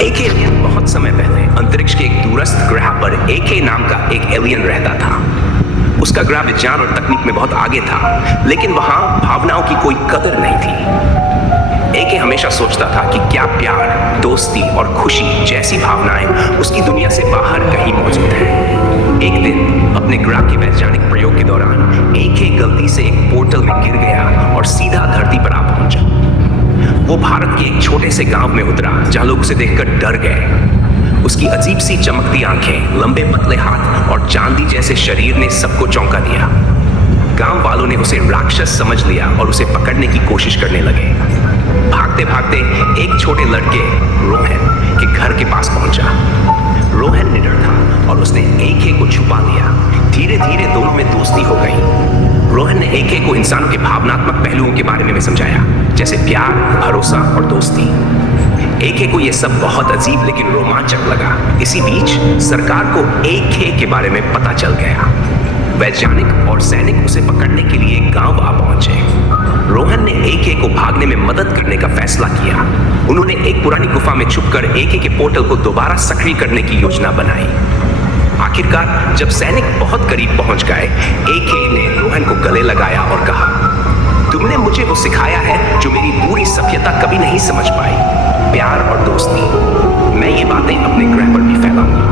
एक एलियन बहुत समय पहले अंतरिक्ष के एक दूरस्थ ग्रह पर एके नाम का एक एलियन रहता था। उसका ग्रह विज्ञान और तकनीक में बहुत आगे था, लेकिन वहां भावनाओं की कोई कदर नहीं थी। एके हमेशा सोचता था कि क्या प्यार, दोस्ती और खुशी जैसी भावनाएं उसकी दुनिया से बाहर कहीं मौजूद हैं। एक दिन अपने ग्रह के वैज्ञानिक प्रयोग के दौरान एके गलती से एक पोर्टल में गिर गया और सीधा धरती पर आ पहुंचा। वो भारत के एक छोटे से गांव में उतरा जहां लोग उसे देखकर डर गए। उसकी अजीब सी चमकती आंखें, लंबे पतले हाथ और चांदी जैसे शरीर ने सबको चौंका दिया। गांव वालों ने उसे राक्षस समझ लिया और उसे पकड़ने की कोशिश करने लगे। भागते भागते एक छोटे लड़के रोहन के घर के पास पहुंचा। रोहन निडर था और उसने एके को छुपा लिया। धीरे धीरे दोनों में दोस्ती हो गई। रोहन ने एके को इंसानों के भावनात्मक पहलुओं के बारे में समझाया, जैसे प्यार, भरोसा और दोस्ती। एके को यह सब बहुत अजीब लेकिन रोमांचक लगा। इसी बीच सरकार को एके के बारे में पता चल गया। वैज्ञानिक और सैनिक उसे पकड़ने के लिए गांव आ पहुंचे। रोहन ने एके को भागने में मदद करने का फैसला किया। उन्होंने एक पुरानी गुफा में छुपकर एके के पोर्टल को दोबारा सक्रिय करने की योजना बनाई। आखिरकार जब सैनिक बहुत करीब पहुंच गए, एके ने रोहन को गले लगाया और कहा, तुमने मुझे वो सिखाया है जो मेरी पूरी सभ्यता कभी नहीं समझ पाई, प्यार और दोस्ती। मैं ये बातें अपने ग्रह पर भी फैलाऊंगा।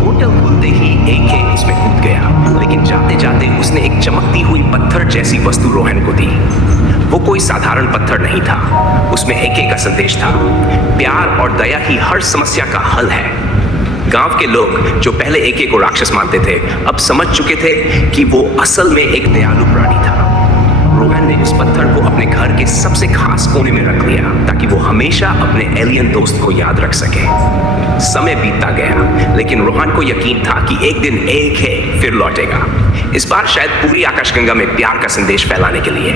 पोर्टल खुलते ही एके उसमें कूद गया, लेकिन जाते जाते उसने एक चमकती हुई पत्थर जैसी वस्तु रोहन को दी। वो कोई साधारण पत्थर नहीं था। उसमें एके का संदेश था, प्यार और दया ही हर समस्या का हल है। गांव के लोग जो पहले एके को राक्षस मानते थे, अब समझ चुके थे कि वो असल में एक दयालु प्राणी था। रोहन ने उस पत्थर को अपने घर के सबसे खास कोने में रख लिया ताकि वो हमेशा अपने एलियन दोस्त को याद रख सके। समय बीतता गया, लेकिन रोहन को यकीन था कि एक दिन एके फिर लौटेगा। इस बार शायद पूरी आकाशगंगा में प्यार का संदेश फैलाने के लिए।